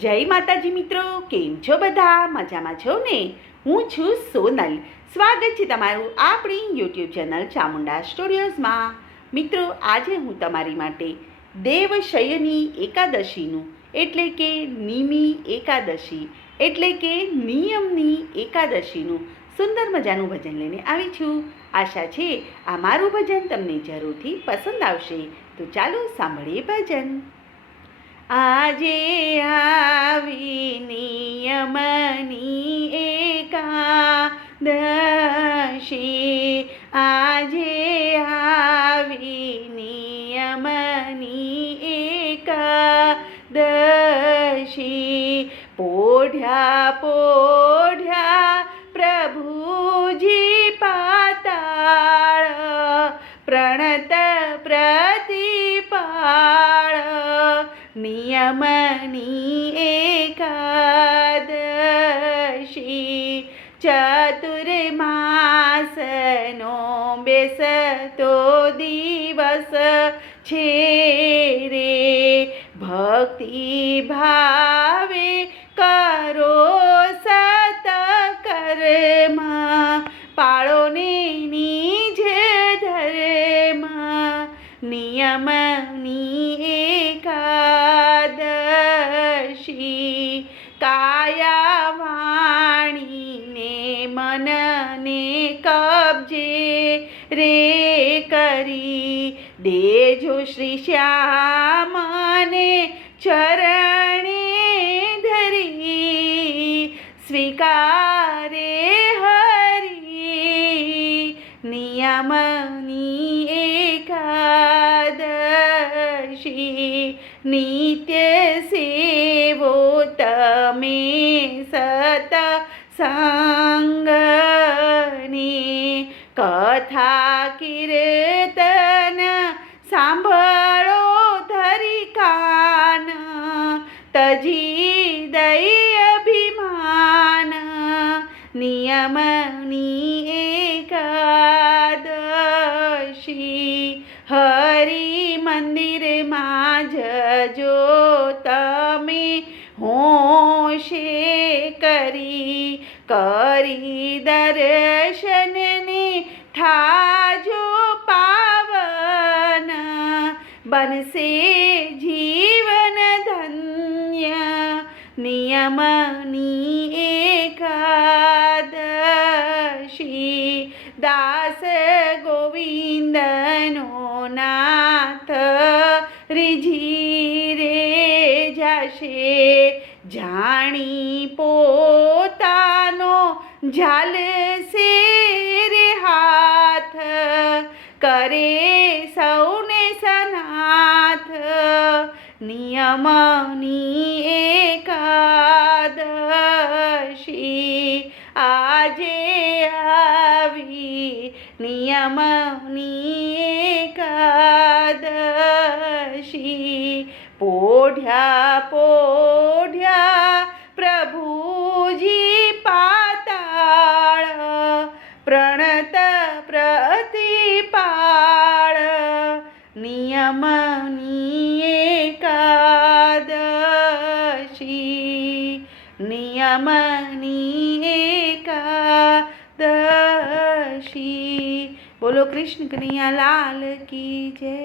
જય માતાજી મિત્રો, કેમ છો બધા? મજામાં છો ને? હું છું સોનલ. સ્વાગત છે તમારું આપણી યુટ્યુબ ચેનલ ચામુંડા સ્ટુડિયોઝમાં મિત્રો, આજે હું તમારી માટે દેવશયની એકાદશીનું, એટલે કે નિમી એકાદશી, એટલે કે નિયમની એકાદશીનું સુંદર મજાનું ભજન લઈને આવી છું. આશા છે આ મારું ભજન તમને જરૂરથી પસંદ આવશે. તો ચાલો સાંભળીએ ભજન. આજે આવી નિયમની એકાદશી. આજે આવી નિયમની એકાદશી. પોઢ્યા પોઢ્યા પ્રભુજી પાતાળ પ્રણત પ્રતિપાળ. નિયમની એકાદશી ચતુર્માસનો બેસતો દિવસ છે રે ભક્તિ ભાવે નિયમની એકાદશી કાયા વાણીને મનને કબજે રે કરી દેજો શ્રી શ્યામને ચરણે ધરી સ્વીકારે હરી નિયમની નિત્ય સેવો તમે સતા સંગની કથા કીર્તન સાંભળો ધરી કાન તજી દઈ અભિમાન નિયમની એકાદશી હરી મંદિરમાં જજો તમે હોશે કરી કરી દર્શનને થાજો પાવન. બનશે જીવન ધન્ય, નિયમની એકાદશી. દાસ ગોવિંદનો નાથ રીઝી રે જશે. જાણી પોતાનો ઝાલશે રે હાથ. કરે સૌને સનાથ. નિયમની એકાદશી આજે આવી. નિયમની પોઢ્યા પોઢ્યા, પ્રભુજી પાતાળ, પ્રણત પ્રતિપાળ નિયમની એકાદશી નિયમની એકાદશી બોલો કૃષ્ણ કનૈયા, લાલ કી જય.